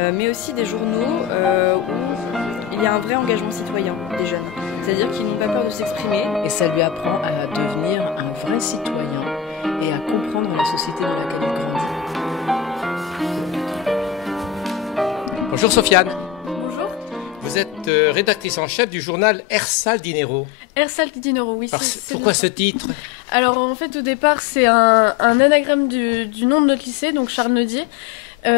Mais aussi des journaux où il y a un vrai engagement citoyen des jeunes. C'est-à-dire qu'ils n'ont pas peur de s'exprimer. Et ça lui apprend à devenir un vrai citoyen et à comprendre la société dans laquelle il grandit. Bonjour Sofiane. Bonjour. Vous êtes rédactrice en chef du journal Ersal Dinero. Ersal Dinero, oui. Pourquoi ce titre? Alors en fait au départ c'est un anagramme du nom de notre lycée, donc Charles Nodier.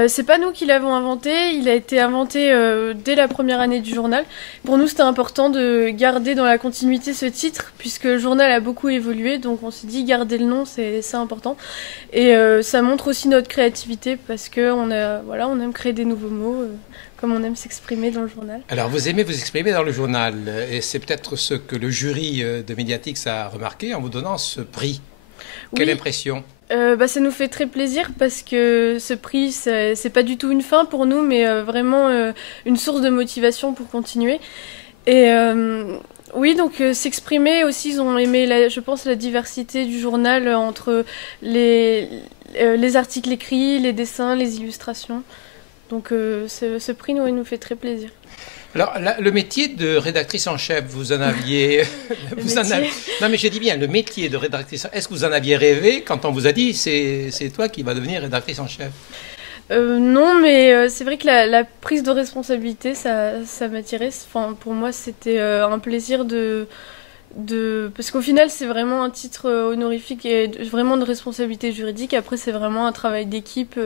C'est pas nous qui l'avons inventé, il a été inventé dès la première année du journal. Pour nous c'était important de garder dans la continuité ce titre, puisque le journal a beaucoup évolué, donc on s'est dit garder le nom c'est important. Et ça montre aussi notre créativité, parce qu'on on aime créer des nouveaux mots, comme on aime s'exprimer dans le journal. Alors vous aimez vous exprimer dans le journal, et c'est peut-être ce que le jury de Mediatix a remarqué en vous donnant ce prix. Quelle impression? Ça nous fait très plaisir parce que ce prix, c'est pas du tout une fin pour nous, mais vraiment une source de motivation pour continuer. Et oui, donc s'exprimer aussi, ils ont aimé, je pense, la diversité du journal entre les articles écrits, les dessins, les illustrations. Donc ce prix nous fait très plaisir. Alors, le métier de rédactrice en chef, vous en aviez... Non, mais j'ai dit bien, le métier de rédactrice... Est-ce que vous en aviez rêvé quand on vous a dit c'est toi qui vas devenir rédactrice en chef? Non, mais c'est vrai que la prise de responsabilité, ça m'attirait. Enfin, pour moi, c'était un plaisir parce qu'au final, c'est vraiment un titre honorifique et vraiment de responsabilité juridique. Après, c'est vraiment un travail d'équipe,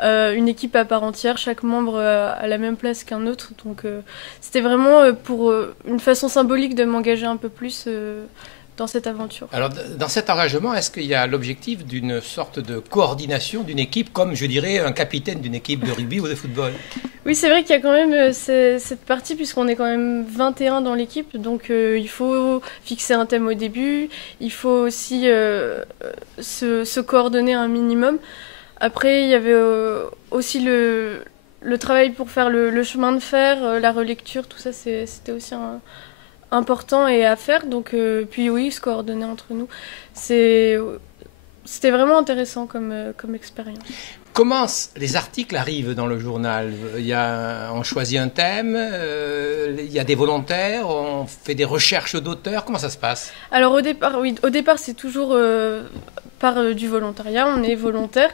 une équipe à part entière. Chaque membre a la même place qu'un autre. Donc, c'était vraiment pour une façon symbolique de m'engager un peu plus dans cette aventure. Alors, dans cet engagement, est-ce qu'il y a l'objectif d'une sorte de coordination d'une équipe, comme, je dirais, un capitaine d'une équipe de rugby ou de football? Oui, c'est vrai qu'il y a quand même cette partie, puisqu'on est quand même 21 dans l'équipe, donc il faut fixer un thème au début, il faut aussi se coordonner un minimum. Après, il y avait aussi le travail pour faire le chemin de fer, la relecture, tout ça, c'était aussi important et à faire. Donc, puis oui, se coordonner entre nous, c'était vraiment intéressant comme expérience. Comment les articles arrivent dans le journal? On choisit un thème, il y a des volontaires, on fait des recherches d'auteurs, comment ça se passe? Alors au départ c'est toujours par du volontariat, on est volontaire.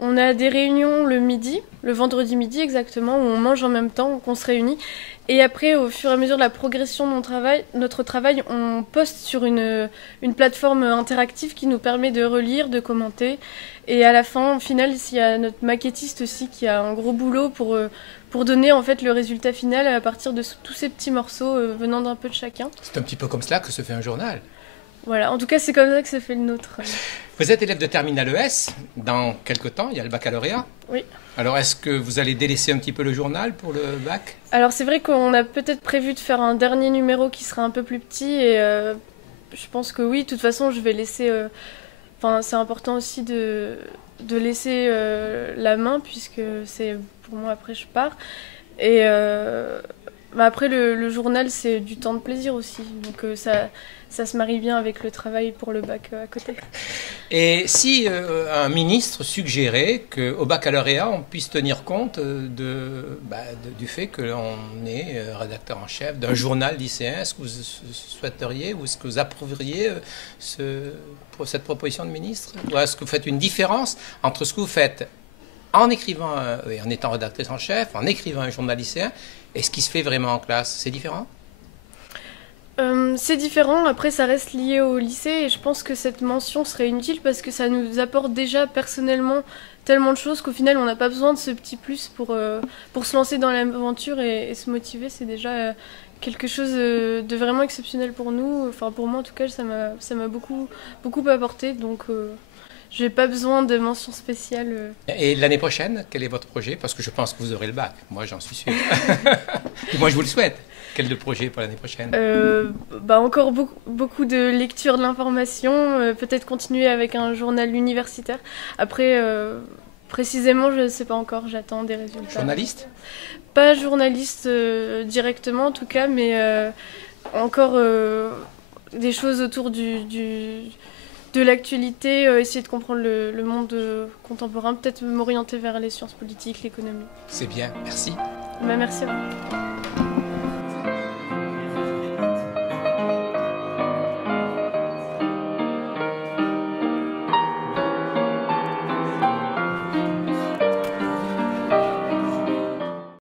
On a des réunions le midi, le vendredi midi exactement, où on mange en même temps, qu'on se réunit. Et après, au fur et à mesure de la progression de notre travail, on poste sur une plateforme interactive qui nous permet de relire, de commenter. Et à la fin, au final, il y a notre maquettiste aussi qui a un gros boulot pour donner en fait le résultat final à partir de tous ces petits morceaux venant d'un peu de chacun. C'est un petit peu comme cela que se fait un journal. Voilà, en tout cas, c'est comme ça que se fait le nôtre. Vous êtes élève de terminale ES. Dans quelques temps, il y a le baccalauréat. Oui. Alors, est-ce que vous allez délaisser un petit peu le journal pour le bac? Alors, c'est vrai qu'on a peut-être prévu de faire un dernier numéro qui sera un peu plus petit. Et je pense que oui, de toute façon, je vais laisser... c'est important aussi de laisser la main, puisque c'est pour moi, après, je pars. Et après, le journal, c'est du temps de plaisir aussi. Donc, ça se marie bien avec le travail pour le bac à côté. Et si un ministre suggérait qu'au baccalauréat, on puisse tenir compte du fait que l'on est rédacteur en chef d'un journal lycéen, est-ce que vous souhaiteriez ou est-ce que vous approuveriez cette proposition de ministre? Ou est-ce que vous faites une différence entre ce que vous faites en écrivant et en étant rédactrice en chef, en écrivant un journal lycéen, et ce qui se fait vraiment en classe? C'est différent? C'est différent, après ça reste lié au lycée et je pense que cette mention serait inutile parce que ça nous apporte déjà personnellement tellement de choses qu'au final on n'a pas besoin de ce petit plus pour se lancer dans l'aventure et se motiver. C'est déjà quelque chose de vraiment exceptionnel pour nous. Enfin pour moi en tout cas ça m'a beaucoup apporté, donc j'ai pas besoin de mention spéciale. Et l'année prochaine, quel est votre projet? Parce que je pense que vous aurez le bac, moi j'en suis sûr. Et moi je vous le souhaite. Quel est le projet pour l'année prochaine? Encore beaucoup de lecture de l'information, peut-être continuer avec un journal universitaire. Après, précisément, je ne sais pas encore, j'attends des résultats. Journaliste? Pas journaliste directement en tout cas, mais encore des choses autour de l'actualité, essayer de comprendre le monde contemporain, peut-être m'orienter vers les sciences politiques, l'économie. C'est bien, merci. Merci à vous.